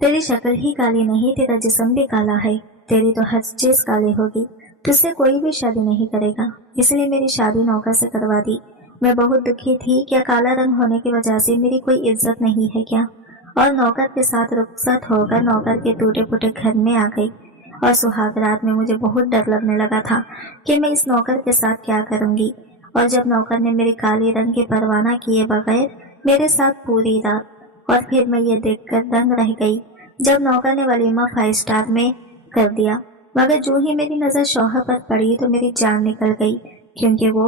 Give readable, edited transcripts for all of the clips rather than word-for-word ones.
तेरी शक्ल ही काली नहीं, तेरा जिस्म भी काला है। तेरी तो हर चीज काली होगी। तुझसे कोई भी शादी नहीं करेगा, इसलिए मेरी शादी नौकर से करवा दी। मैं बहुत दुखी थी। क्या काला रंग होने की वजह से मेरी कोई इज्जत नहीं है क्या? और नौकर के साथ रुखसत होकर नौकर के टूटे फूटे घर में आ गई। और सुहाग रात में मुझे बहुत डर लगने लगा था कि मैं इस नौकर के साथ क्या करूंगी। और जब नौकर ने मेरी काली रंग की परवाह किए बगैर मेरे साथ पूरी रात, और फिर मैं ये देखकर दंग रह गई जब नौकर ने वलीमा 5 स्टार में कर दिया। मगर जो ही मेरी नजर शौहर पर पड़ी तो मेरी जान निकल गई, क्योंकि वो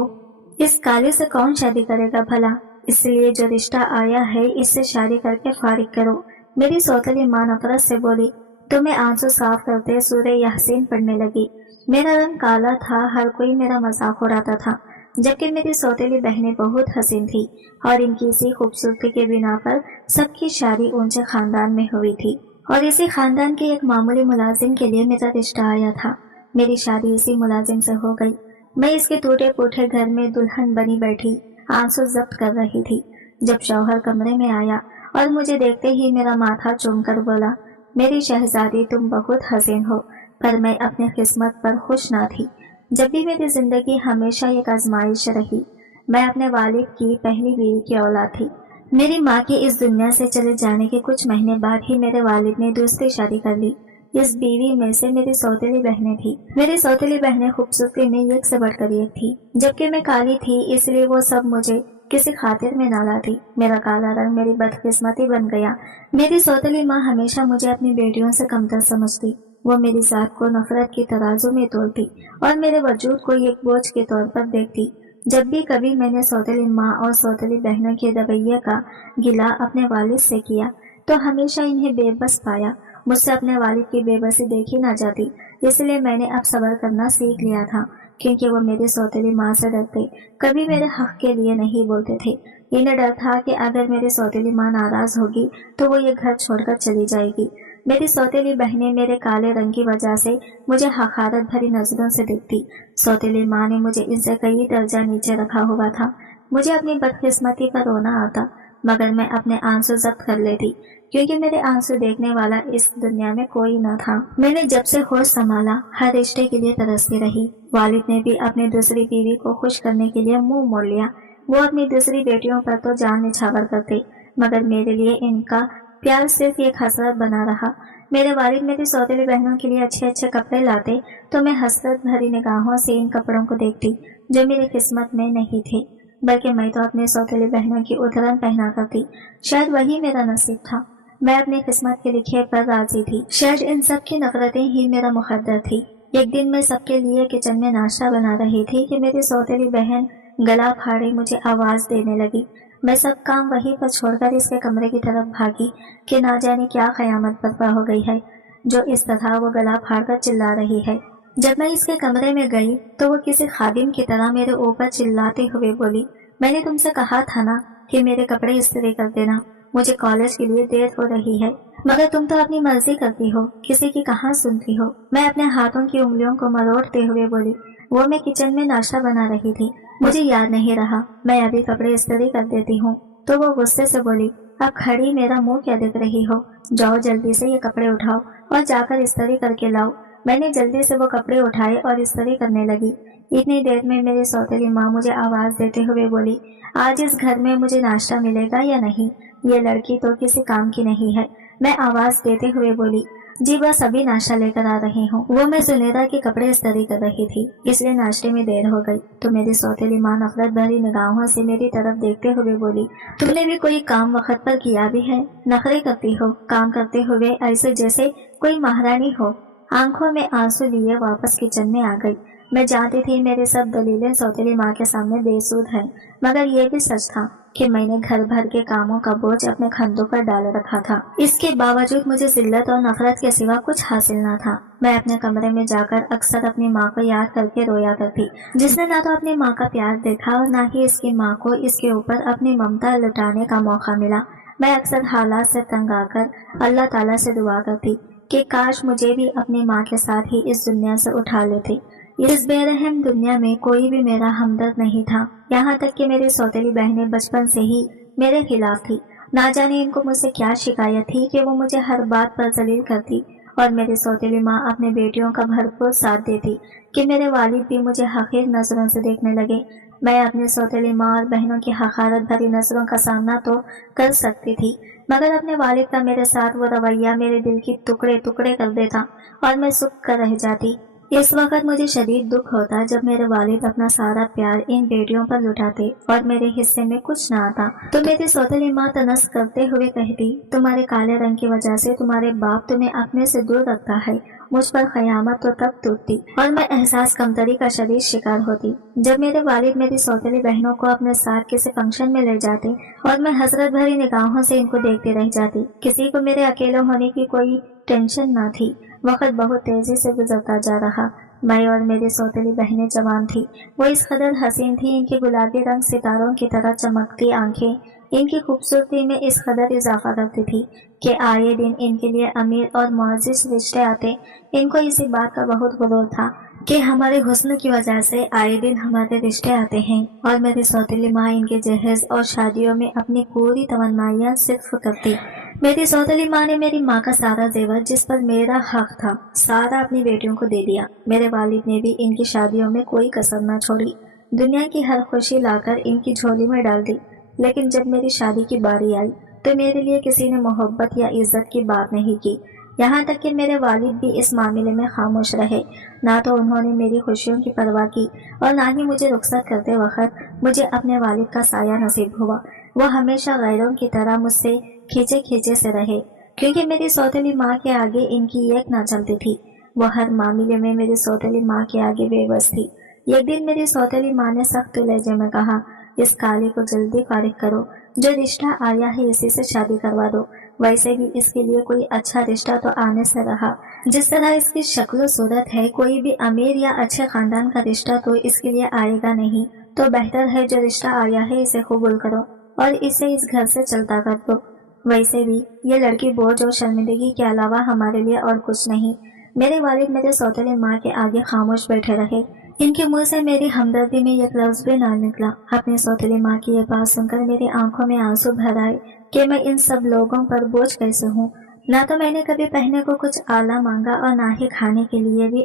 इस काले से कौन शादी करेगा भला। इसलिए जो रिश्ता आया है इससे शादी करके फारिग करो। मेरी सौतेली मां नफरत से बोली तो मैं आंसू साफ करते सूरह यासीन पढ़ने लगी। मेरा रंग काला था, हर कोई मेरा मजाक उड़ाता था, जबकि मेरी सौतेली बहनें बहुत हसीन थी और इनकी इसी खूबसूरती के बिना पर सबकी शादी ऊंचे खानदान में हुई थी। और इसी खानदान के एक मामूली मुलाजिम के लिए मेरा रिश्ता आया था। मेरी शादी इसी मुलाजिम से हो गई। मैं इसके टूटे फूटे घर में दुल्हन बनी बैठी आंसू जब्त कर रही थी जब शौहर कमरे में आया और मुझे देखते ही मेरा माथा चूमकर बोला, मेरी शहजादी तुम बहुत हसीन हो। पर मैं अपनी किस्मत पर खुश ना थी। जब भी मेरी जिंदगी हमेशा एक आजमाइश रही। मैं अपने वालिद की पहली बीवी की औलाद थी। मेरी माँ के इस दुनिया से चले जाने के कुछ महीने बाद ही मेरे वालिद ने दूसरी शादी कर ली। इस बीवी में से मेरी सौतेली बहनें थी। मेरी सौतेली बहनें खूबसूरती में एक से बढ़कर एक थी, जबकि मैं काली थी, इसलिए वो सब मुझे किसी खातिर में ना लाती। मेरा काला रंग मेरी बदकिस्मती बन गया। मेरी सौतेली माँ हमेशा मुझे अपनी बेटियों से कमतर समझती। वो मेरी जात को नफरत की तराजू में तोलती और मेरे वजूद को एक बोझ के तौर पर देखती। जब भी कभी मैंने सौतेली माँ और सौतेली बहनों के रवैये का गिला अपने वालिद से किया तो हमेशा इन्हें बेबस पाया। मुझसे अपने वालिद की बेबसी देखी ना जाती, इसलिए मैंने अब सब्र करना सीख लिया था, क्योंकि वो मेरी सौतेली माँ से डरते, कभी मेरे हक के लिए नहीं बोलते थे। इन्हें डर था कि अगर मेरी सौतेली माँ नाराज होगी तो वो ये घर छोड़कर चली जाएगी। मेरी सौतेली बहनें मेरे काले रंग की वजह से मुझे हकारत भरी नजरों से देखती। सौतेली माँ ने मुझे इनसे कई दर्जा नीचे रखा हुआ था। मुझे अपनी बदकिस्मती पर रोना आता, मगर मैं अपने आंसू जब्त कर लेती, क्योंकि मेरे आंसू देखने वाला इस दुनिया में कोई न था। मैंने जब से होश संभाला हर रिश्ते के लिए तरसती रही। वालिद ने भी अपनी दूसरी बीवी को खुश करने के लिए मुंह मोड़ लिया। वो अपनी दूसरी बेटियों पर तो जान निछावर करते, मगर मेरे लिए इनका प्यार सिर्फ एक हसरत बना रहा। मेरे वालिद मेरी सौतेली बहनों के लिए अच्छे अच्छे कपड़े लाते तो मैं हसरत भरी निगाहों से इन कपड़ों को देखती जो मेरी किस्मत में नहीं थे, बल्कि मैं तो अपनी सौतेली बहनों की उधरन पहना करती। शायद वही मेरा नसीब था। मैं अपनी किस्मत के लिखे पर राजी थी। शायद इन सब की नफरतें ही मेरा मुकद्दर थी। एक दिन मैं सबके लिए किचन में नाश्ता बना रही थी कि मेरी सौतेली बहन गला फाड़े मुझे आवाज देने लगी। मैं सब काम वहीं पर छोड़कर इसके कमरे की तरफ भागी कि ना जाने क्या कयामत बर्पा हो गई है जो इस तरह वो गला फाड़कर चिल्ला रही है। जब मैं इसके कमरे में गई तो वो किसी खादिम की तरह मेरे ऊपर चिल्लाते हुए बोली, मैंने तुमसे कहा था ना कि मेरे कपड़े इस्त्री कर देना, मुझे कॉलेज के लिए देर हो रही है, मगर तुम तो अपनी मर्जी करती हो, किसी की कहाँ सुनती हो। मैं अपने हाथों की उंगलियों को मरोड़ते हुए बोली, वो मैं किचन में नाश्ता बना रही थी, मुझे याद नहीं रहा, मैं अभी कपड़े इस्त्री कर देती हूँ। तो वो गुस्से से बोली, अब खड़ी मेरा मुंह क्या देख रही हो, जाओ जल्दी से ये कपड़े उठाओ और जाकर इस्त्री करके लाओ। मैंने जल्दी से वो कपड़े उठाए और इस्त्री करने लगी। इतनी देर में मेरी सौतेली माँ मुझे आवाज देते हुए बोली, आज इस घर में मुझे नाश्ता मिलेगा या नहीं, ये लड़की तो किसी काम की नहीं है। मैं आवाज देते हुए बोली, जी बस अभी नाश्ता लेकर आ रही हूँ। वो मैं सुनेरा के कपड़े इस्त्री कर रही थी, इसलिए नाश्ते में देर हो गई। तो मेरी सौतेली माँ नफरत भरी निगाहों से मेरी तरफ देखते हुए बोली, तुमने भी कोई काम वक्त पर किया भी है, नखरे करती हो, काम करते हुए ऐसे जैसे कोई महारानी हो। आंखों में आंसू लिए वापस किचन में आ गई। मैं जानती थी मेरी सब दलीलें सौतेली माँ के सामने बेसूद हैं, मगर यह भी सच था कि मैंने घर भर के कामों का बोझ अपने कंधों पर डाल रखा था। इसके बावजूद मुझे जिल्लत और नफरत के सिवा कुछ हासिल न था। मैं अपने कमरे में जाकर अक्सर अपनी माँ को याद करके रोया करती, जिसने ना तो अपनी माँ का प्यार देखा और न ही इसकी माँ को इसके ऊपर अपनी ममता लुटाने का मौका मिला। मैं अक्सर हालात से तंग आकर अल्लाह ताला से दुआ करती कि काश मुझे भी अपनी माँ के साथ ही इस दुनिया से उठा लेते। इस बेरहम दुनिया में कोई भी मेरा हमदर्द नहीं था। यहाँ तक कि मेरी सौतेली बहनें बचपन से ही मेरे खिलाफ थी। نہ جانے ان کو مجھ سے کیا شکایت تھی کہ وہ مجھے ہر بات پر ذلیل کرتی اور میری سوتیلی ماں اپنے بیٹیوں کا بھرپور ساتھ دیتی کہ میرے والد بھی مجھے حقیر نظروں سے دیکھنے لگے۔ میں اپنی سوتیلی ماں اور بہنوں کی حقارت بھری نظروں کا سامنا تو کر سکتی تھی، مگر اپنے والد کا میرے ساتھ وہ رویہ میرے دل کی ٹکڑے ٹکڑے کر دیتا اور میں سوکھ کر رہ جاتی۔ اس وقت مجھے شدید دکھ ہوتا جب میرے والد اپنا سارا پیار ان بیٹیوں پر لٹاتے اور میرے حصے میں کچھ نہ آتا تو میری سوتیلی ماں تنس کرتے ہوئے کہتی، تمہارے کالے رنگ کی وجہ سے تمہارے باپ تمہیں اپنے سے دور رکھتا ہے۔ مجھ پر قیامت تو تب ٹوٹتی اور میں احساس کمتری کا شدید شکار ہوتی جب میرے والد میری سوتیلی بہنوں کو اپنے ساتھ کسی فنکشن میں لے جاتے اور میں حسرت بھری نگاہوں سے ان کو دیکھتے رہ جاتی۔ کسی کو میرے اکیلے ہونے کی کوئی ٹینشن نہ تھی۔ وقت بہت تیزی سے گزرتا جا رہا۔ میں اور میری سوتیلی بہنیں جوان تھی۔ وہ اس قدر حسین تھی، ان کی گلابی رنگ ستاروں کی طرح چمکتی آنکھیں ان کی خوبصورتی میں اس قدر اضافہ کرتی تھی کہ آئے دن ان کے لیے امیر اور معزز رشتے آتے۔ ان کو اسی بات کا بہت غرور تھا کہ ہمارے حسن کی وجہ سے آئے دن ہمارے رشتے آتے ہیں، اور میری سوتیلی ماں ان کے جہیز اور شادیوں میں اپنی پوری توانائیاں صرف کرتی۔ میری سوتیلی ماں نے میری ماں کا سارا زیور جس پر میرا حق تھا سارا اپنی بیٹیوں کو دے دیا۔ میرے والد نے بھی ان کی شادیوں میں کوئی کسر نہ چھوڑی، دنیا کی ہر خوشی لا کر ان کی جھولی میں ڈال دی۔ لیکن جب میری شادی کی باری آئی تو میرے لیے کسی نے محبت یا عزت کی بات نہیں کی، یہاں تک کہ میرے والد بھی اس معاملے میں خاموش رہے۔ نہ تو انہوں نے میری خوشیوں کی پرواہ کی اور نہ ہی مجھے رخصت کرتے وقت مجھے اپنے والد کا سایہ نصیب ہوا۔ وہ ہمیشہ غیروں کی طرح مجھ سے کھینچے کھینچے سے رہے، کیونکہ میری سوتیلی ماں کے آگے ان کی ایک نہ چلتی تھی۔ وہ ہر معاملے میں میری سوتیلی ماں کے آگے بے بس تھی۔ ایک دن میری سوتیلی ماں نے سخت لہجے میں کہا، اس کالی کو جلدی فارغ کرو، جو رشتہ آیا ہے اسی سے شادی کروا دو۔ ویسے بھی اس کے لیے کوئی اچھا رشتہ تو آنے سے رہا، جس طرح اس کی شکل و صورت ہے کوئی بھی امیر یا اچھے خاندان کا رشتہ تو اس کے لیے آئے گا نہیں، تو بہتر ہے جو رشتہ آیا ہے اسے قبول کرو اور اسے اس گھر سے چلتا کر دو۔ ویسے بھی یہ لڑکی بوجھ اور شرمندگی کے علاوہ ہمارے لیے اور کچھ نہیں۔ میرے والد میرے سوتیلی ماں کے آگے خاموش بیٹھے رہے۔ ان کے منہ سے میری ہمدردی میں ایک لفظ بھی نہ نکلا۔ اپنی سوتیلی ماں کی یہ بات سن کر میری آنکھوں میں آنسو بھر آئے کہ میں ان سب لوگوں پر بوجھ کیسے ہوں۔ نہ تو میں نے کبھی پہننے کو کچھ اعلیٰ مانگا اور نہ ہی کھانے کے لیے بھی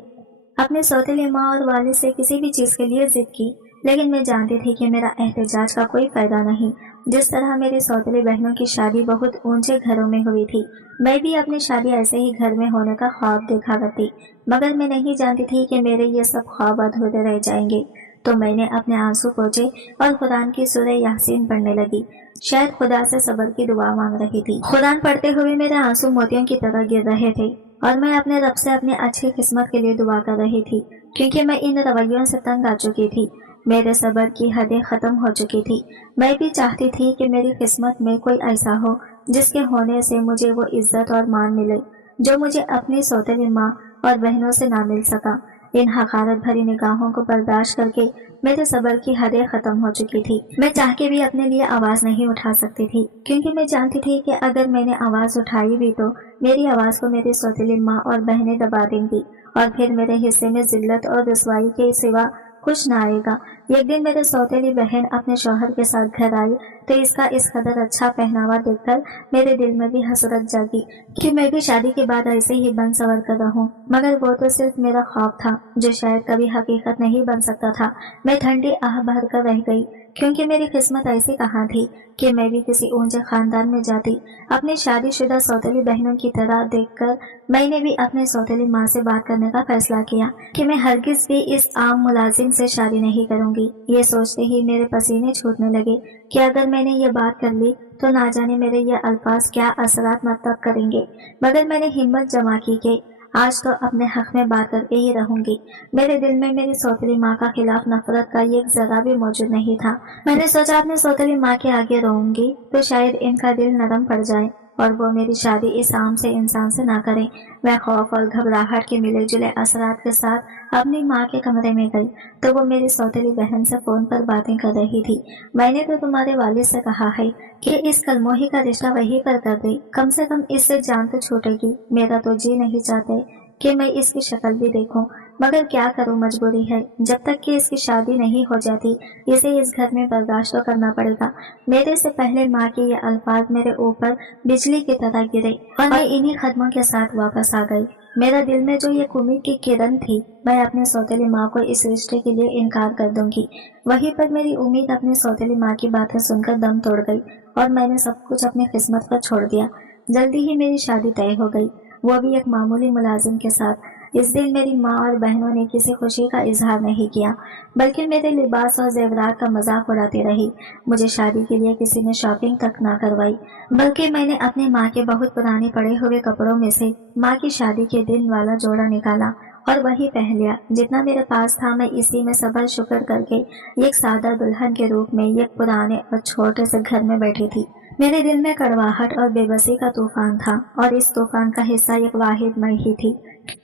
اپنے سوتیلی ماں اور والد سے کسی بھی چیز کے لیے ضد کی، لیکن میں جانتی تھی کہ میرا احتجاج کا کوئی فائدہ نہیں۔ جس طرح میری سوتیلی بہنوں کی شادی بہت اونچے گھروں میں ہوئی تھی، میں بھی اپنی شادی ایسے ہی گھر میں ہونے کا خواب دیکھا کرتی، مگر میں نہیں جانتی تھی کہ میرے یہ سب خواب ادھورے رہ جائیں گے۔ تو میں نے اپنے آنسو پوچھے اور قرآن کی سورہ یاسین پڑھنے لگی۔ شاید خدا سے صبر کی دعا مانگ رہی تھی۔ قرآن پڑھتے ہوئے میرے آنسو موتیوں کی طرح گر رہے تھے اور میں اپنے رب سے اپنی اچھی قسمت کے لیے دعا کر رہی تھی، کیونکہ میں ان رویوں سے تنگ آ چکی تھی۔ میرے صبر کی حدیں ختم ہو چکی تھی۔ میں بھی چاہتی تھی کہ میری قسمت میں کوئی ایسا ہو جس کے ہونے سے مجھے وہ عزت اور مان ملے جو مجھے اپنی سوتیلی ماں اور بہنوں سے نہ مل سکا۔ ان حقارت بھری نگاہوں کو برداشت کر کے میرے صبر کی حدیں ختم ہو چکی تھی۔ میں چاہ کے بھی اپنے لیے آواز نہیں اٹھا سکتی تھی، کیونکہ میں جانتی تھی کہ اگر میں نے آواز اٹھائی بھی تو میری آواز کو میری سوتیلی ماں اور بہنیں دبا دیں گی اور پھر میرے حصے میں ذلت اور رسوائی کے سوا کچھ نہ آئے گا۔ ایک دن میرے سوتیلی بہن اپنے شوہر کے ساتھ گھر آئی تو اس کا اس قدر اچھا پہناوا دیکھ کر میرے دل میں بھی حسرت جاگی کہ میں بھی شادی کے بعد ایسے ہی بن سنور کر رہوں، مگر وہ تو صرف میرا خواب تھا جو شاید کبھی حقیقت نہیں بن سکتا تھا۔ میں ٹھنڈی آہ بھر کر رہ گئی، کیونکہ میری قسمت ایسی کہاں تھی کہ میں بھی کسی اونچے خاندان میں جاتی۔ اپنی شادی شدہ سوتیلی بہنوں کی طرح دیکھ کر میں نے بھی اپنے سوتیلی ماں سے بات کرنے کا فیصلہ کیا کہ میں ہرگز بھی اس عام ملازم سے شادی نہیں کروں گی۔ یہ سوچتے ہی میرے پسینے چھوٹنے لگے کہ اگر میں نے یہ بات کر لی تو نہ جانے میرے یہ الفاظ کیا اثرات مرتب کریں گے، مگر میں نے ہمت جمع کی کہ آج تو اپنے حق میں بات کر کے ہی رہوں گی۔ میرے دل میں میری سوتیلی ماں کا خلاف نفرت کا ایک ذرہ بھی موجود نہیں تھا۔ میں نے سوچا اپنے سوتیلی ماں کے آگے روؤں گی تو شاید ان کا دل نرم پڑ جائے اور وہ میری شادی اس عام سے انسان سے نہ کریں۔ میں خوف اور گھبراہٹ کے ملے جلے اثرات کے ساتھ اپنی ماں کے کمرے میں گئی تو وہ میری سوتیلی بہن سے فون پر باتیں کر رہی تھی۔ میں نے تو تمہارے والد سے کہا ہے کہ اس کلموہی کا رشتہ وہی پر کر دے، کم سے کم اس سے جان تو چھوٹے گی۔ میرا تو جی نہیں چاہتے کہ میں اس کی شکل بھی دیکھوں۔ मगर क्या करूं, मजबूरी है। जब तक कि इसकी शादी नहीं हो जाती इसे इस घर में बर्दाश्त तो करना पड़ेगा। मेरे से पहले माँ के ये अल्फाज मेरे ऊपर बिजली की तरह गिरे और मैं इन्हीं कदमों के साथ वापस आ गई। मेरा दिल में जो ये उम्मीद की किरण थी मैं अपने सौतेली माँ को इस रिश्ते के लिए इनकार कर दूंगी, वहीं पर मेरी उम्मीद अपनी सौतेली माँ की बातें सुनकर दम तोड़ गई और मैंने सब कुछ अपनी किस्मत पर छोड़ दिया। जल्दी ही मेरी शादी तय हो गई, वो भी एक मामूली मुलाजिम के साथ। इस दिन मेरी माँ और बहनों ने किसी खुशी का इजहार नहीं किया, बल्कि मेरे लिबास और जेवरात का मजाक उड़ाती रही। मुझे शादी के लिए किसी ने शॉपिंग तक ना करवाई, बल्कि मैंने अपनी माँ के बहुत पुराने पड़े हुए कपड़ों में से माँ की शादी के दिन वाला जोड़ा निकाला और वही पहन लिया। जितना मेरे पास था मैं इसी में सबर शुक्र करके एक सादा दुल्हन के रूप में एक पुराने और छोटे से घर में बैठी थी। मेरे दिल में कड़वाहट और बेबसी का तूफान था और इस तूफान का हिस्सा एक वाहिद मैं ही थी,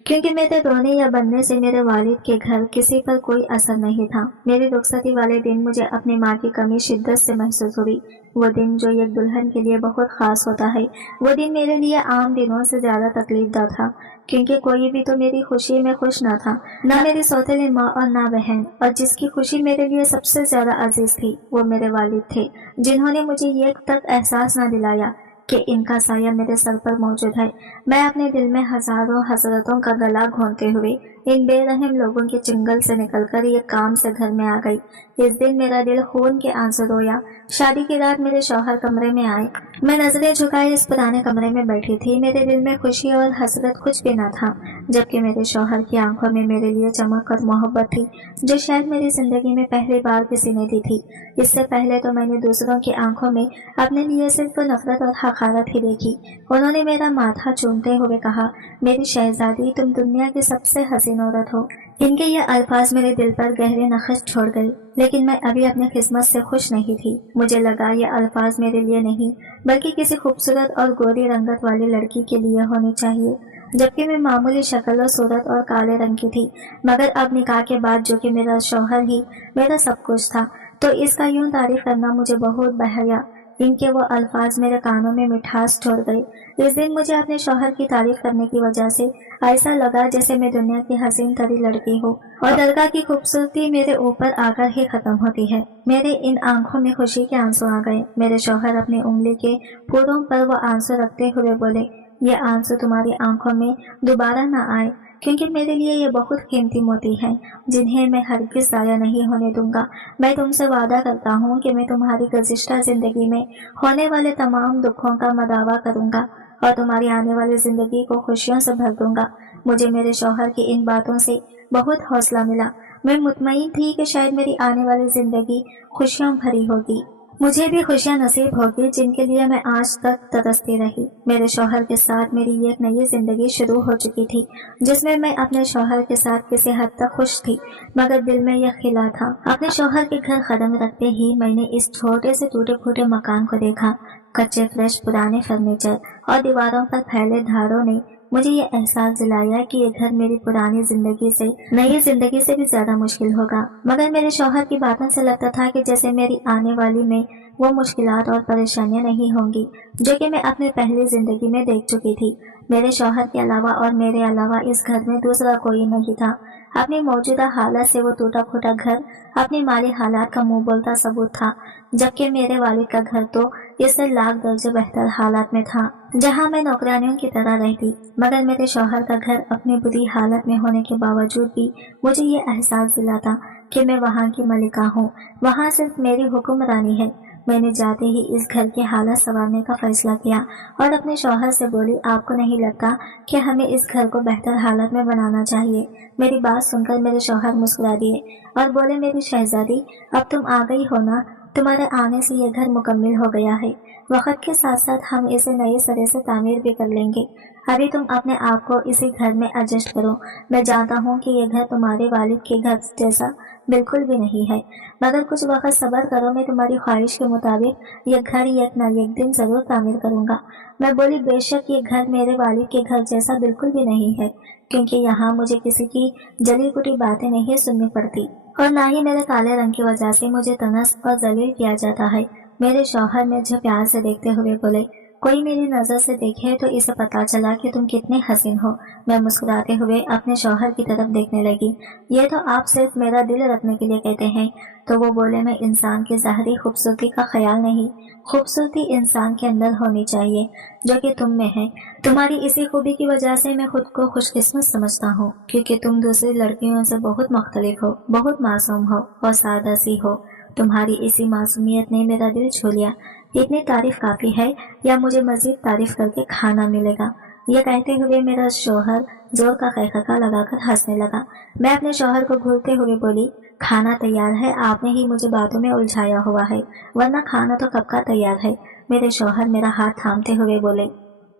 क्योंकि मेरे रोने या बनने से मेरे वालिद के घर किसी पर कोई असर नहीं था। मेरी रुखसती वाले दिन मुझे अपनी माँ की कमी शिद्दत से महसूस हुई। वो दिन जो एक दुल्हन के लिए बहुत खास होता है, वो दिन मेरे लिए आम दिनों से ज्यादा तकलीफदा था, क्योंकि कोई भी तो मेरी खुशी में खुश न था, न मेरी सौतेली माँ और न बहन। और जिसकी खुशी मेरे लिए सबसे ज्यादा अजीज थी वो मेरे वालिद थे, जिन्होंने मुझे ये तक एहसास न दिलाया कि इनका साया मेरे सर पर मौजूद है। मैं अपने दिल में हजारों हसरतों का गला घोंटते हुए इन बेरहम लोगों के चंगल से निकलकर ये काम से घर में आ गई। इस दिन मेरा दिल खून के आंसू रोया। शादी की रात मेरे शौहर कमरे में आए। मैं नजरें झुकाए इस पुराने कमरे में बैठी थी। मेरे दिल में खुशी और हसरत कुछ भी न था, जबकि मेरे शौहर की आंखों में मेरे लिए चमक और मोहब्बत थी, जो शायद मेरी जिंदगी में पहली बार किसी ने दी थी। इससे पहले तो मैंने दूसरों की आंखों में अपने लिए सिर्फ नफरत और हकारत ही देखी। उन्होंने मेरा माथा चूमते हुए कहा, मेरी शहजादी, तुम दुनिया की सबसे हसीन औरत हो। इनके ये अल्फाज मेरे दिल पर गहरे नक्श छोड़ गए, लेकिन मैं अभी अपनी किस्मत से खुश नहीं थी। मुझे लगा ये अल्फाज मेरे लिए नहीं, बल्कि किसी खूबसूरत और गोरी रंगत वाली लड़की के लिए होनी चाहिए, जबकि मैं मामूली शक्ल और सूरत और काले रंग की थी। मगर अब निकाह के बाद जो कि मेरा शौहर ही मेरा सब कुछ था, तो इसका यूं तारीफ करना मुझे बहुत बहया। इनके वो अल्फाज मेरे कानों में मिठास छोड़ गए। इस दिन मुझे अपने शौहर की तारीफ करने की वजह से ऐसा लगा जैसे मैं दुनिया की हसीन तरी लड़की हूँ और दरगाह की खूबसूरती मेरे ऊपर आकर ही खत्म होती है। मेरे इन आंखों में खुशी के आंसू आ गए। मेरे शौहर अपनी उंगली के फूलों पर वो आंसू रखते हुए बोले, ये आंसू तुम्हारी आंखों में दोबारा न आए, क्योंकि मेरे लिए ये बहुत कीमती मोती हैं, जिन्हें मैं हरगिज़ ज़ाया नहीं होने दूंगा। मैं तुमसे वादा करता हूँ कि मैं तुम्हारी गुज़िश्ता जिंदगी में होने वाले तमाम दुखों का मदावा करूंगा और तुम्हारी आने वाली जिंदगी को खुशियों से भर दूंगा। मुझे मेरे शौहर की इन बातों से बहुत हौसला मिला। मैं मुतमईन थी कि शायद मेरी आने वाली जिंदगी खुशियों भरी होगी, मुझे भी खुशियां नसीब होगी जिनके लिए मैं आज तक तरसती रही। मेरे शौहर के साथ मेरी एक नई जिंदगी शुरू हो चुकी थी, जिसमें मैं अपने शौहर के साथ किसी हद तक खुश थी, मगर दिल में यह खिला था। अपने शौहर के घर कदम रखते ही मैंने इस छोटे से टूटे फूटे मकान को देखा। कच्चे फ्रेश पुराने फर्नीचर और दीवारों पर फैले धारों ने मुझे ये एहसास दिलाया कि ये घर मेरी पुरानी जिंदगी से नई जिंदगी से भी ज्यादा मुश्किल होगा। मगर मेरे शौहर की बातों से लगता था कि जैसे मेरी आने वाली में वो मुश्किलात और परेशानियां नहीं होंगी जो कि मैं अपनी पहली जिंदगी में देख चुकी थी। मेरे शौहर के अलावा और मेरे अलावा इस घर में दूसरा कोई नहीं था। अपनी मौजूदा हालत से वो टूटा फूटा घर अपनी माली हालात का मुंह बोलता सबूत था, जबकि मेरे वालिद का घर तो इससे लाख दर्जे बेहतर हालात में था, जहां मैं नौकरानियों की तरह रहती। मगर मेरे शौहर का घर अपनी बुरी हालत में होने के बावजूद भी मुझे ये एहसास दिलाता कि मैं वहाँ की मलिका हूँ, वहाँ सिर्फ मेरी हुक्मरानी है। मैंने जाते ही इस घर की हालत संवारने का फैसला किया और अपने शौहर से बोली, आपको नहीं लगता कि हमें इस घर को बेहतर हालत में बनाना चाहिए? मेरी बात सुनकर मेरे शौहर मुस्कुरा दिए और बोले, मेरी शहजादी, अब तुम आ गई हो ना, तुम्हारे आने से ये घर मुकम्मिल हो गया है। वक्त के साथ साथ हम इसे नए सिरे से तामीर भी कर लेंगे। अभी तुम अपने आप को इसी घर में एडजस्ट करो। मैं जानता हूँ कि ये घर तुम्हारे वालिद के घर जैसा बिल्कुल भी नहीं है, मगर कुछ वक्त सब्र करो। मैं तुम्हारी ख्वाहिश के मुताबिक ये घर एक न एक दिन जरूर तामीर करूँगा। मैं बोली, बेशक ये घर मेरे वालिद के घर जैसा बिल्कुल भी नहीं है, क्योंकि यहाँ मुझे किसी की जली कुटी बातें नहीं सुननी पड़ती और ना ही मेरे काले रंग की वजह से मुझे तनस और जलील किया जाता है। मेरे शौहर मुझे प्यार से देखते हुए बोले, कोई मेरी नजर से देखे तो इसे पता चला कि तुम कितने हसीन हो। मैं मुस्कुराते हुए अपने शौहर की तरफ देखने लगी। ये तो आप सिर्फ मेरा दिल रखने के लिए कहते हैं। तो वो बोले, मैं इंसान की ज़ाहरी खूबसूरती का ख्याल नहीं, खूबसूरती इंसान के अंदर होनी चाहिए जो कि तुम में है। तुम्हारी इसी खूबी की वजह से मैं खुद को खुशकिस्मत समझता हूँ, क्योंकि तुम दूसरी लड़कियों से बहुत मुख्तलिफ हो, बहुत मासूम हो और सादा सी हो। तुम्हारी इसी मासूमियत ने मेरा दिल छू लिया। इतनी तारीफ काफी है या मुझे मजीद तारीफ करके खाना मिलेगा? यह कहते हुए मेरा शौहर जोर का खैखका लगाकर हंसने लगा। मैं अपने शौहर को घूरते हुए बोली, खाना तैयार है, आपने ही मुझे बातों में उलझाया हुआ है, वरना खाना तो कब का तैयार है। मेरे शौहर मेरा हाथ थामते हुए बोले,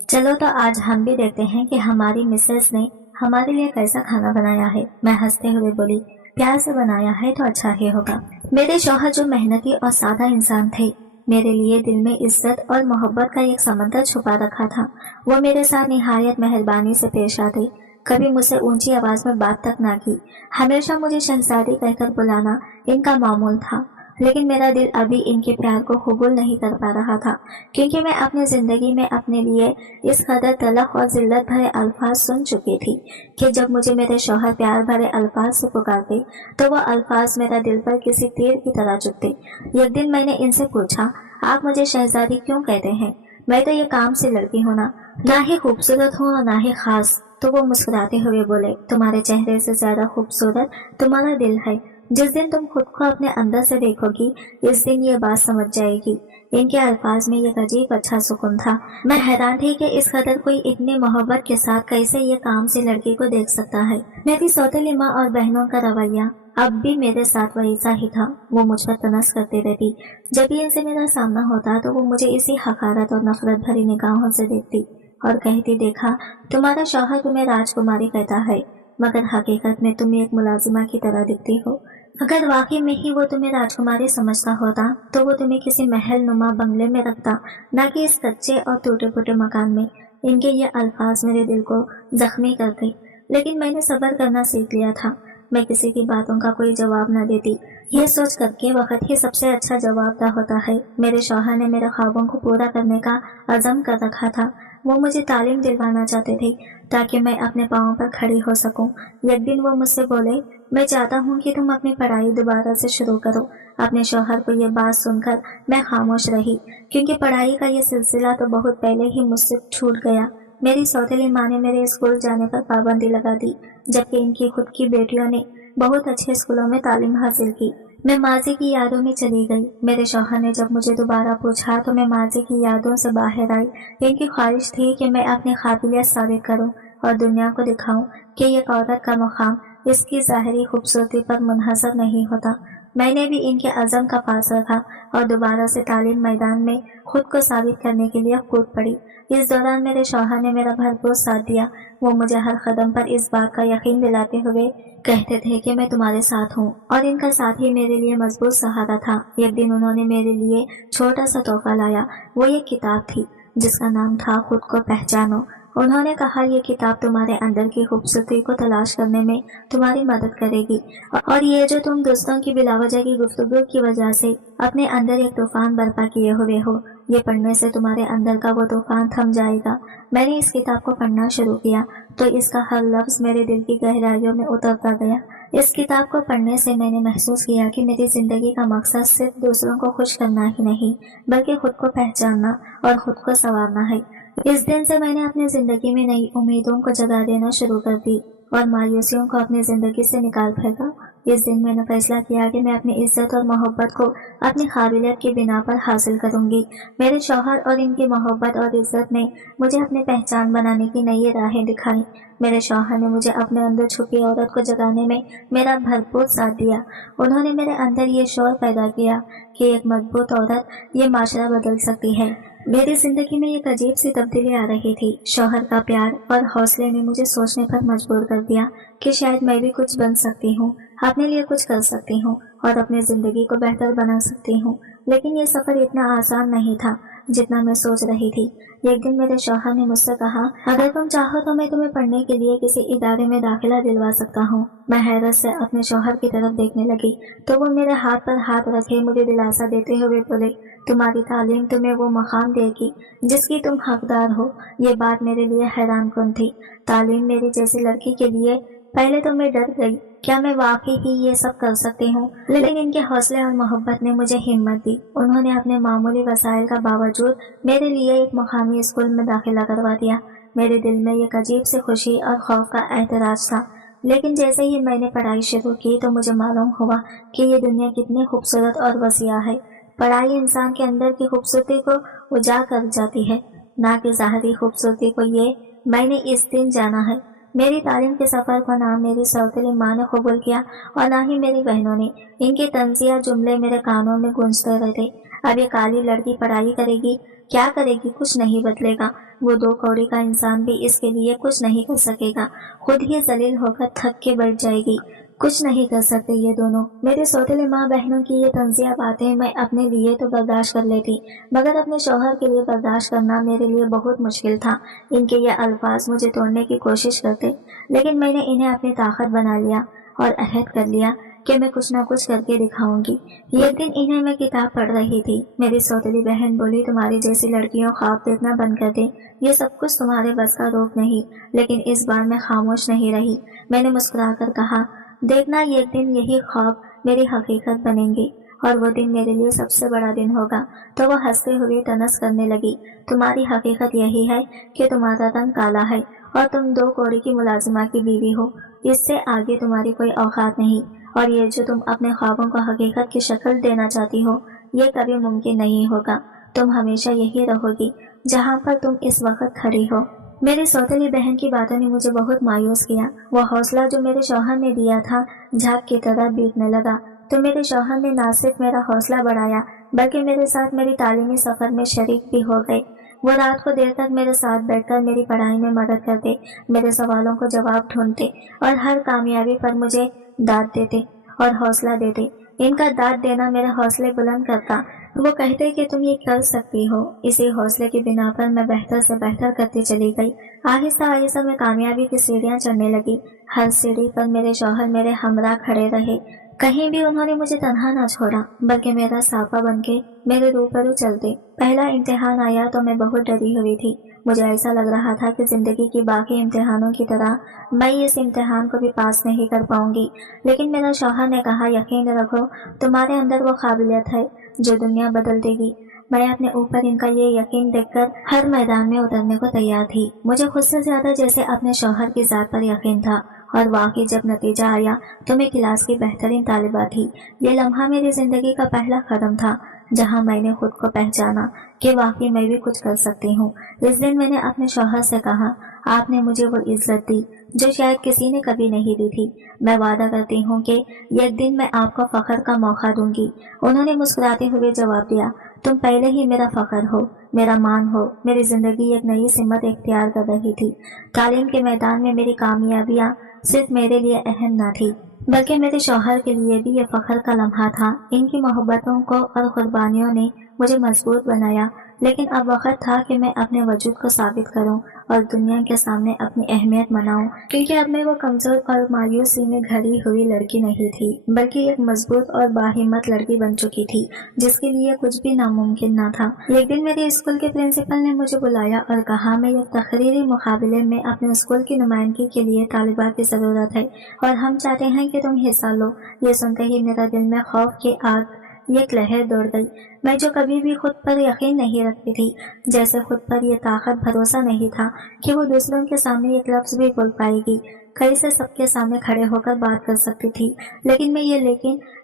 चलो तो आज हम भी देखते हैं कि हमारी मिसेस ने हमारे लिए कैसा खाना बनाया है। मैं हंसते हुए बोली, प्यार से बनाया है तो अच्छा ही होगा। मेरे शौहर जो मेहनती और सादा इंसान थे, मेरे लिए दिल में इज्जत और मोहब्बत का एक समंदर छुपा रखा था। वो मेरे साथ निहायत मेहरबानी से पेश आते, कभी मुझसे ऊंची आवाज में बात तक ना की। हमेशा मुझे शहजादी कहकर बुलाना इनका मामूल था, लेकिन मेरा दिल अभी इनके प्यार को कबूल नहीं कर पा रहा था, क्योंकि मैं अपनी जिंदगी में अपने लिए इस कदर तलख और जिल्लत भरे अल्फाज सुन चुकी थी कि जब मुझे मेरे शौहर प्यार भरे अल्फाज से पुकारते तो वह अल्फाज मेरा दिल पर किसी तीर की तरह चुभते। एक दिन मैंने इनसे पूछा, आप मुझे शहजादी क्यों कहते हैं? मैं तो ये काम से लड़की हूँ ना ही खूबसूरत हूँ और ना ही खास। तो वो मुस्कुराते हुए बोले, तुम्हारे चेहरे से ज्यादा खूबसूरत तुम्हारा दिल है। जिस दिन तुम खुद को अपने अंदर से देखोगी, इस दिन ये बात समझ जाएगी। इनके अल्फाज में एक अजीब अच्छा सुकून था। मैं हैरान थी कि इस कदर कोई इतनी मोहब्बत के साथ कैसे ये काम से लड़की को देख सकता है। मेरी सौतेली माँ और बहनों का रवैया अब भी मेरे साथ वैसा ही था। वो मुझ पर तनस करती रहती। जब भी इनसे मेरा सामना होता तो वो मुझे इसी हकारत और नफरत भरी निगाहों से देखती और कहती, देखा, तुम्हारा शौहर तुम्हें राजकुमारी कहता है, मगर हकीकत में तुम एक मुलाजिमा की तरह दिखती हो। अगर वाकई में ही वो तुम्हें राजकुमारी समझता होता तो वो तुम्हें किसी महल नुमा बंगले में रखता, न कि इस कच्चे और टूटे फूटे मकान में। इनके ये अल्फाज मेरे दिल को जख्मी कर गए, लेकिन मैंने सब्र करना सीख लिया था। मैं किसी की बातों का कोई जवाब न देती। ये सोच करके वक्त ही सबसे अच्छा जवाबदा होता है। मेरे शौहर ने मेरे ख्वाबों को पूरा करने का अज़म कर रखा था। वो मुझे तालीम दिलवाना चाहते थे ताकि मैं अपने पाँव पर खड़ी हो सकूं। एक दिन वो मुझसे बोले, मैं चाहता हूँ कि तुम अपनी पढ़ाई दोबारा से शुरू करो। अपने शौहर को ये बात सुनकर मैं खामोश रही, क्योंकि पढ़ाई का ये सिलसिला तो बहुत पहले ही मुझसे छूट गया। मेरी सौतेली माँ ने मेरे स्कूल जाने पर पाबंदी लगा दी, जबकि इनकी खुद की बेटियों ने बहुत अच्छे स्कूलों में तालीम हासिल की। मैं माजी की यादों में चली गई। मेरे शौहर ने जब मुझे दोबारा पूछा तो मैं माजी की यादों से बाहर आई। इनकी ख्वाहिश थी कि मैं अपनी काबिलियत साबित करूं और दुनिया को दिखाऊं कि एक औरत का मुकाम इसकी ज़ाहिरी खूबसूरती पर मुनहसर नहीं होता। मैंने भी इनके अज़म का पास रखा और दोबारा से तालीम मैदान में खुद को साबित करने के लिए कूद पड़ी। इस दौरान मेरे शौहर ने मेरा भरपूर साथ दिया। वो मुझे हर कदम पर इस बात का यकीन दिलाते हुए कहते थे कि मैं तुम्हारे साथ हूँ, और इनका साथ ही मेरे लिए मजबूत सहारा था। एक दिन उन्होंने मेरे लिए छोटा सा तोहफा लाया। वो एक किताब थी जिसका नाम था खुद को पहचानो। उन्होंने कहा, ये किताब तुम्हारे अंदर की खूबसूरती को तलाश करने में तुम्हारी मदद करेगी, और ये जो तुम दोस्तों की बिलावजह की गुफ्तगू की वजह से अपने अंदर एक तूफान बर्पा किए हुए हो, ये पढ़ने से तुम्हारे अंदर का वो तूफान थम जाएगा। मैंने इस किताब को पढ़ना शुरू किया तो इसका हर लफ्ज मेरे दिल की गहराइयों में उतरता गया। इस किताब को पढ़ने से मैंने महसूस किया कि मेरी जिंदगी का मकसद सिर्फ दूसरों को खुश करना ही नहीं, बल्कि खुद को पहचानना और खुद को संवारना है। इस दिन से मैंने अपनी जिंदगी में नई उम्मीदों को जगा देना शुरू कर दी और मायूसियों को अपनी जिंदगी से निकाल फेंका। इस दिन मैंने फैसला किया कि मैं अपनी इज्जत और मोहब्बत को अपनी काबिलियत की बिना पर हासिल करूंगी। मेरे शौहर और इनकी मोहब्बत और इज्जत ने मुझे अपनी पहचान बनाने की नई राहें दिखाई। मेरे शौहर ने मुझे अपने अंदर छुपी औरत को जगाने में मेरा भरपूर साथ दिया। उन्होंने मेरे अंदर ये शौर पैदा किया कि एक मजबूत औरत ये माशरा बदल सकती है। मेरी जिंदगी में एक अजीब सी तब्दीली आ रही थी। शौहर का प्यार और हौसले ने मुझे सोचने पर मजबूर कर दिया कि शायद मैं भी कुछ बन सकती हूँ, अपने लिए कुछ कर सकती हूँ और अपनी जिंदगी को बेहतर बना सकती हूँ। लेकिन ये सफर इतना आसान नहीं था। जितना मैं सोच रही थी। एक दिन मेरे शौहर ने मुझसे कहा, अगर तुम चाहो तो मैं तुम्हें पढ़ने के लिए किसी इदारे में दाखिला दिलवा सकता हूँ। मैं हैरत से अपने शौहर की तरफ देखने लगी तो वो मेरे हाथ पर हाथ रखे मुझे दिलासा देते हुए बोले, तुम्हारी तालीम तुम्हें वो मकाम देगी जिसकी तुम हकदार हो। ये बात मेरे लिए हैरान कुन थी। तालीम मेरी जैसी लड़की के लिए। पहले तो मैं डर गई, क्या मैं वाकई ही ये सब कर सकती हूँ? लेकिन इनके हौसले और मोहब्बत ने मुझे हिम्मत दी। उन्होंने अपने मामूली वसाइल का बावजूद मेरे लिए एक मुकामी स्कूल में दाखिला करवा दिया। मेरे दिल में एक अजीब सी खुशी और खौफ का एतराज था। लेकिन जैसे ही मैंने पढ़ाई शुरू की तो मुझे मालूम हुआ कि ये दुनिया कितनी खूबसूरत और वसीआ है। पढ़ाई इंसान के अंदर की खूबसूरती को उजागर कर जाती है, ना कि ज़ाहरी खूबसूरती को। ये मैंने इस दिन जाना है। मेरी तालीम के सफ़र को ना मेरी सौतेली माँ ने कबूल किया और ना ही मेरी बहनों ने। इनके तंज़िया जुमले मेरे कानों में गूंजते रहते। अब ये काली लड़की पढ़ाई करेगी, क्या करेगी? कुछ नहीं बदलेगा। वो 2 कौड़ी का इंसान भी इसके लिए कुछ नहीं कर सकेगा। खुद ही जलील होकर थक के बैठ जाएगी। कुछ नहीं कर सकते ये दोनों। मेरे सौतेले माँ बहनों की ये तंज़िया बातें मैं अपने लिए तो बर्दाश्त कर लेती, मगर अपने शौहर के लिए बर्दाश्त करना मेरे लिए बहुत मुश्किल था। इनके ये अल्फाज मुझे तोड़ने की कोशिश करते, लेकिन मैंने इन्हें अपनी ताकत बना लिया और अहद कर लिया कि मैं कुछ ना कुछ करके दिखाऊंगी। एक दिन इन्हें मैं किताब पढ़ रही थी। मेरी सौतेली बहन बोली, तुम्हारी जैसी लड़कियों ख्वाब देखना बंद कर दे, ये सब कुछ तुम्हारे बस का रोग नहीं। लेकिन इस बार मैं खामोश नहीं रही। मैंने मुस्कुराकर कहा, देखना एक दिन यही ख्वाब मेरी हकीकत बनेंगे और वो दिन मेरे लिए सबसे बड़ा दिन होगा। तो वो हंसते हुए तनस करने लगी, तुम्हारी हकीकत यही है कि तुम्हारा रंग काला है और तुम 2 कौड़ी की मुलाजिमा की बीवी हो। इससे आगे तुम्हारी कोई औकात नहीं, और ये जो तुम अपने ख्वाबों को हकीकत की शक्ल देना चाहती हो, ये कभी मुमकिन नहीं होगा। तुम हमेशा यही रहोगी जहाँ पर तुम इस वक्त खड़ी हो। मेरी सौतेली बहन की बातों ने मुझे बहुत मायूस किया। वो हौसला जो मेरे शौहर ने दिया था झाग की तरह बीतने लगा। तो मेरे शौहर ने ना सिर्फ मेरा हौसला बढ़ाया, बल्कि मेरे साथ मेरी तालीमी सफ़र में शरीक भी हो गए। वो रात को देर तक मेरे साथ बैठकर मेरी पढ़ाई में मदद करते, मेरे सवालों को जवाब ढूंढते और हर कामयाबी पर मुझे दाद देते और हौसला देते। इनका दाद देना मेरे हौसले बुलंद करता। वो कहते कि तुम ये कर सकती हो। इसी हौसले की बिना पर मैं बेहतर से बेहतर करती चली गई। आहिस्ता आहिस्ता मैं कामयाबी की सीढ़ियाँ चढ़ने लगी। हर सीढ़ी पर मेरे शौहर मेरे हमरा खड़े रहे। कहीं भी उन्होंने मुझे तन्हा ना छोड़ा, बल्कि मेरा साफा बनके मेरे रूबरू चलते। पहला इम्तिहान आया तो मैं बहुत डरी हुई थी। मुझे ऐसा लग रहा था कि जिंदगी की बाकी इम्तिहानों की तरह मैं इस इम्तिहान को भी पास नहीं कर पाऊंगी। लेकिन मेरा शौहर ने कहा, यकीन रखो, तुम्हारे अंदर वो काबिलियत है जो दुनिया बदल देगी। मैं अपने ऊपर इनका ये यकीन देखकर हर मैदान में उतरने को तैयार थी। मुझे खुद से ज्यादा जैसे अपने शौहर की जात पर यकीन था, और वाकई जब नतीजा आया तो मैं क्लास की बेहतरीन तालिबा थी। ये लम्हा मेरी जिंदगी का पहला कदम था जहां मैंने खुद को पहचाना कि वाकई मैं भी कुछ कर सकती हूँ। इस दिन मैंने अपने शौहर से कहा, आपने मुझे वो इज्जत दी जो शायद किसी ने कभी नहीं दी थी। मैं वादा करती हूँ कि एक दिन मैं आपको फख्र का मौका दूंगी। उन्होंने मुस्कुराते हुए जवाब दिया, तुम पहले ही मेरा फख्र हो, मेरा मान हो। मेरी जिंदगी एक नई सिमत इख्तियार कर रही थी। तालीम के मैदान में मेरी कामयाबियाँ सिर्फ मेरे लिए अहम न थी, बल्कि मेरे शौहर के लिए भी ये फख्र का लम्हा था। इनकी मोहब्बतों को और कुर्बानियों ने मुझे मजबूत बनाया। लेकिन अब वक्त था कि मैं अपने वजूद को साबित करूं और दुनिया के सामने अपनी अहमियत मनाऊं, क्योंकि अब मैं वो कमजोर और मायूसी में घड़ी हुई लड़की नहीं थी, बल्कि एक मजबूत और बाहिम्मत लड़की बन चुकी थी जिसके लिए कुछ भी नामुमकिन न था। एक दिन मेरे स्कूल के प्रिंसिपल ने मुझे बुलाया और कहा, मैं एक तकरीरी मुकाबले में अपने स्कूल की नुमाइंदगी के लिए तालिबा की जरूरत है और हम चाहते हैं कि तुम हिस्सा लो। ये सुनते ही मेरा दिल में खौफ की आग एक लहर दौड़ गई। मैं जो कभी भी खुद पर यकीन नहीं रखती थी, जैसे खुद पर यह ताकत भरोसा नहीं था कि वो दूसरों के सामने एक लफ्ज भी बोल पाएगी, कैसे सबके सामने खड़े होकर बात कर सकती थी। लेकिन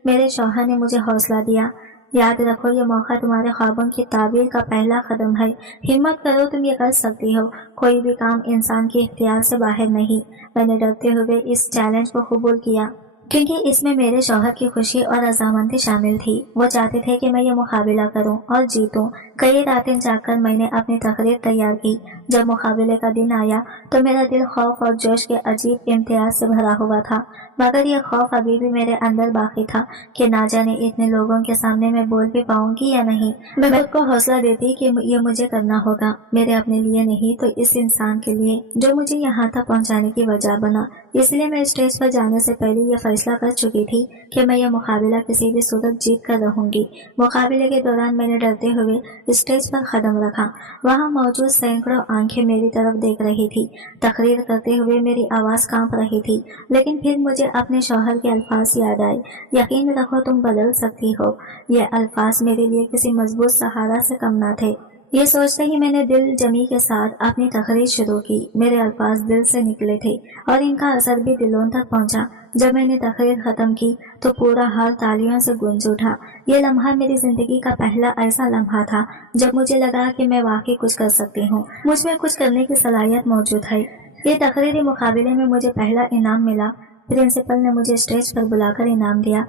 मेरे शौहर ने मुझे हौसला दिया। याद रखो, ये मौका तुम्हारे ख्वाबों की ताबीर का पहला कदम है। हिम्मत करो, तुम ये कर सकती हो। कोई भी काम इंसान के इख्तियार से बाहर नहीं। मैंने डरते हुए इस चैलेंज को कबूल किया। क्योंकि इसमें मेरे शौहर की खुशी और रजामंदी शामिल थी। वो चाहते थे कि मैं ये मुकाबला करूं और जीतूं। कई रातें जागकर मैंने अपनी तकरीर तैयार की। जब मुकाबले का दिन आया तो मेरा दिल खौफ और जोश के अजीब इम्तियाज से भरा हुआ था, मगर यह खौफ अभी भी मेरे अंदर बाकी था कि ना जाने इतने लोगों के सामने मैं बोल भी पाऊंगी या नहीं। मैं खुद को हौसला देती कि ये मुझे करना होगा, मेरे अपने लिए नहीं तो इस इंसान के लिए जो मुझे यहाँ तक पहुँचाने की वजह बना। इसलिए मैं स्टेज पर जाने से पहले ये फैसला कर चुकी थी कि मैं यह मुकाबला किसी भी सूरत जीत कर रहूंगी। मुकाबले के दौरान मैंने डरते हुए स्टेज पर कदम रखा। वहां मौजूद सैकड़ों आंखें मेरी तरफ देख रही थी। तकरीर करते हुए मेरी आवाज कांप रही थी, लेकिन फिर मुझे अपने शौहर के अल्फाज याद आए, यकीन रखो तुम बदल सकती हो। ये अल्फाज मेरे लिए किसी मजबूत सहारा से कम न थे। ये सोचते ही मैंने दिल जमी के साथ अपनी तकरीर शुरू की। मेरे अल्फाज दिल से निकले थे और इनका असर भी दिलों तक पहुंचा। जब मैंने तकरीर खत्म की तो पूरा हाल तालियों से गूंज उठा। ये लम्हा मेरी जिंदगी का पहला ऐसा लम्हा था जब मुझे लगा कि मैं वाकई कुछ कर सकती हूँ, मुझ में कुछ करने की सलाहियत मौजूद है। ये तकरीरी मुकाबले में मुझे पहला इनाम मिला। प्रिंसिपल ने मुझे स्टेज पर बुलाकर इनाम दिया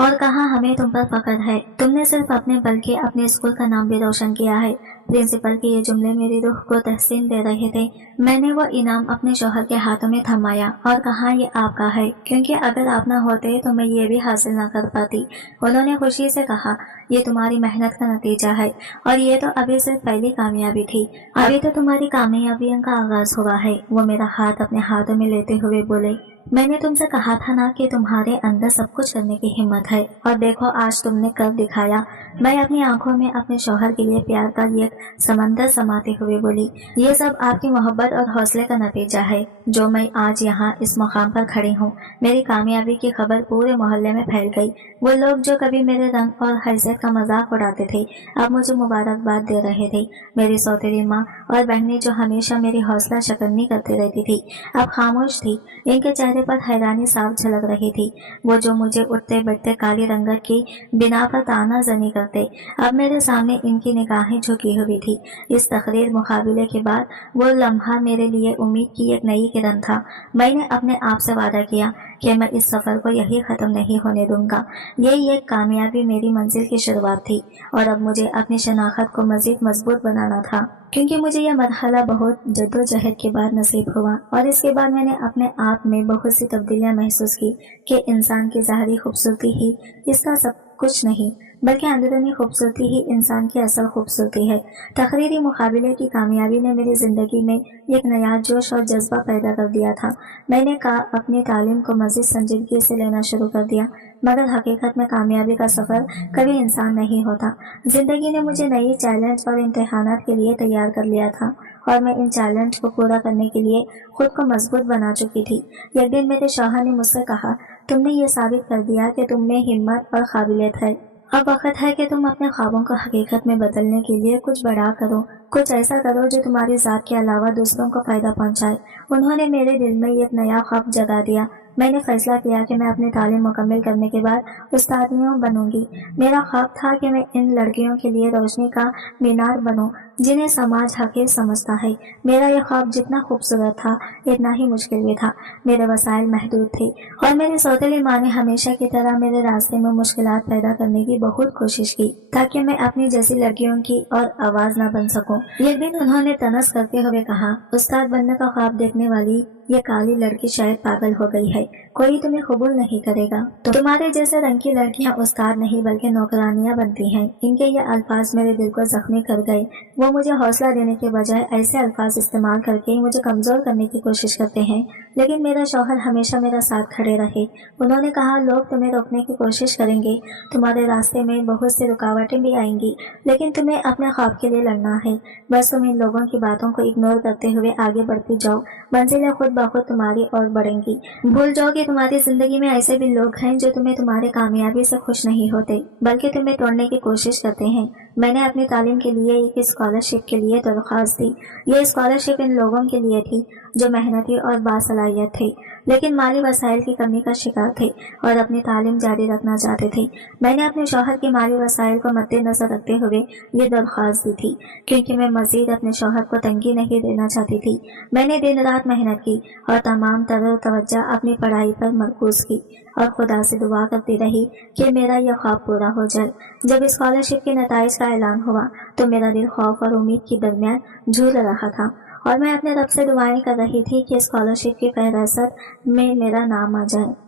और कहा, हमें तुम पर फख्र है, तुमने सिर्फ अपने बल्कि अपने स्कूल का नाम भी रोशन किया है। प्रिंसिपल के ये जुमले मेरी रूह को तहसीन दे रहे थे। मैंने वो इनाम अपने शौहर के हाथों में थमाया और कहा, ये आपका है, क्योंकि अगर आप ना होते तो मैं ये भी हासिल ना कर पाती। उन्होंने खुशी से कहा, ये तुम्हारी मेहनत का नतीजा है और ये तो अभी सिर्फ पहली कामयाबी थी, अभी तो तुम्हारी कामयाबियों का आगाज हुआ है। वो मेरा हाथ अपने हाथों में लेते हुए बोले, मैंने तुमसे कहा था ना कि तुम्हारे अंदर सब कुछ करने की हिम्मत है, और देखो आज तुमने कर दिखाया। मैं अपनी आंखों में अपने शौहर के लिए प्यार का एक समंदर समाते हुए बोली, ये सब आपकी मोहब्बत और हौसले का नतीजा है जो मैं आज यहाँ इस मुकाम पर खड़ी हूँ। मेरी कामयाबी की खबर पूरे मोहल्ले में फैल गई। वो लोग जो कभी मेरे रंग और हैसियत का मजाक उड़ाते थे अब मुझे मुबारकबाद दे रहे थे। मेरी सौतेली माँ और बहनें जो हमेशा मेरी हौसला शकनी करती रहती थी अब खामोश थी। इनके चेहरे पर हैरानी साफ झलक रही थी। वो जो मुझे उठते बैठते काली रंगत की बिना पर ताना जनी करते, अब मेरे सामने इनकी निगाहें झुकी हुई थी। इस तकरीर मुकाबले के बाद वो लम्हा मेरे लिए उम्मीद की एक नई किरण था। मैंने अपने आप से वादा किया कि मैं इस सफर को यही खत्म नहीं होने दूंगा। यही एक कामयाबी मेरी मंजिल की शुरुआत थी और अब मुझे अपनी शनाख्त को मजीद मजबूत बनाना था, क्योंकि मुझे यह मरहला बहुत जद्दोजहद के बाद नसीब हुआ और इसके बाद मैंने अपने आप में बहुत सी तब्दीलियां महसूस की कि इंसान की ज़ाहरी खूबसूरती ही इसका सब कुछ नहीं, बल्कि अंदरूनी खूबसूरती ही इंसान की असल खूबसूरती है। तकरीरी मुकाबले की कामयाबी ने मेरी ज़िंदगी में एक नया जोश और जज्बा पैदा कर दिया था। मैंने अपनी तालीम को मज़ीद संजीदगी से लेना शुरू कर दिया, मगर हकीकत में कामयाबी का सफ़र कभी इंसान नहीं होता। ज़िंदगी ने मुझे नई चैलेंज और इम्तिहानात के लिए तैयार कर लिया था और मैं इन चैलेंज को पूरा करने के लिए खुद को मजबूत बना चुकी थी। एक दिन मेरे शौहर ने मुझसे कहा, तुमने ये साबित कर दिया कि तुम में हिम्मत और काबिलियत है। अब वक्त है कि तुम अपने ख्वाबों को हकीकत में बदलने के लिए कुछ बड़ा करो, कुछ ऐसा करो जो तुम्हारी ज़ात के अलावा दूसरों को फायदा पहुंचाए। उन्होंने मेरे दिल में एक नया ख्वाब जगा दिया। मैंने फैसला किया कि मैं अपनी तालीम मुकम्मल करने के बाद उस्तादियों बनूंगी। मेरा ख्वाब था कि मैं इन लड़कियों के लिए रोशनी का मीनार बनूं जिन्हें समाज हकीर समझता है। मेरा यह ख्वाब जितना खूबसूरत था इतना ही मुश्किल भी था। मेरे वसाइल महदूद थे और मेरी सौतेली माँ ने हमेशा की तरह मेरे रास्ते में मुश्किलात पैदा करने की बहुत कोशिश की ताकि मैं अपनी जैसी लड़कियों की और आवाज न बन सकूं। एक दिन उन्होंने तनस करते हुए कहा, उस्ताद बनने का ख्वाब देखने वाली ये काली लड़की शायद पागल हो गई है, कोई तुम्हें कबूल नहीं करेगा। तो तुम्हारे जैसे रंग की लड़कियां उस्ताद नहीं बल्कि नौकरानियां बनती हैं। इनके ये अल्फाज मेरे दिल को जख्मी कर गए। वो मुझे हौसला देने के बजाय ऐसे अल्फाज इस्तेमाल करके मुझे कमजोर करने की कोशिश करते हैं, लेकिन मेरा शौहर हमेशा मेरा साथ खड़े रहे। उन्होंने कहा, लोग तुम्हें रोकने की कोशिश करेंगे, तुम्हारे रास्ते में बहुत सी रुकावटें भी आएंगी, लेकिन तुम्हें अपने ख्वाब के लिए लड़ना है। बस तुम इन लोगों की बातों को इग्नोर करते हुए आगे बढ़ती जाओ, मंजिलें खुद बखुद तुम्हारी ओर बढ़ेंगी। भूल जाओ कि तुम्हारी जिंदगी में ऐसे भी लोग हैं जो तुम्हारे कामयाबी से खुश नहीं होते बल्कि तुम्हें तोड़ने की कोशिश करते हैं। میں نے اپنی تعلیم کے لیے ایک اسکالرشپ کے لیے درخواست دی۔ یہ اسکالرشپ ان لوگوں کے لیے تھی جو محنتی اور باصلاحیت تھے لیکن مالی وسائل کی کمی کا شکار تھے اور اپنی تعلیم جاری رکھنا چاہتے تھے۔ میں نے اپنے شوہر کی مالی وسائل کو مد نظر رکھتے ہوئے یہ درخواست دی تھی کیونکہ میں مزید اپنے شوہر کو تنگی نہیں دینا چاہتی تھی۔ میں نے دن رات محنت کی اور تمام تر توجہ اپنی پڑھائی پر مرکوز کی اور خدا سے دعا کرتی رہی کہ میرا یہ خواب پورا ہو جائے۔ جب اسکالرشپ کے نتائج کا اعلان ہوا تو میرا دل خوف اور امید کے درمیان جھول رہا تھا اور میں اپنے رب سے دعائیں کر رہی تھی کہ اسکالرشپ کی فہرست میں میرا نام آ جائے۔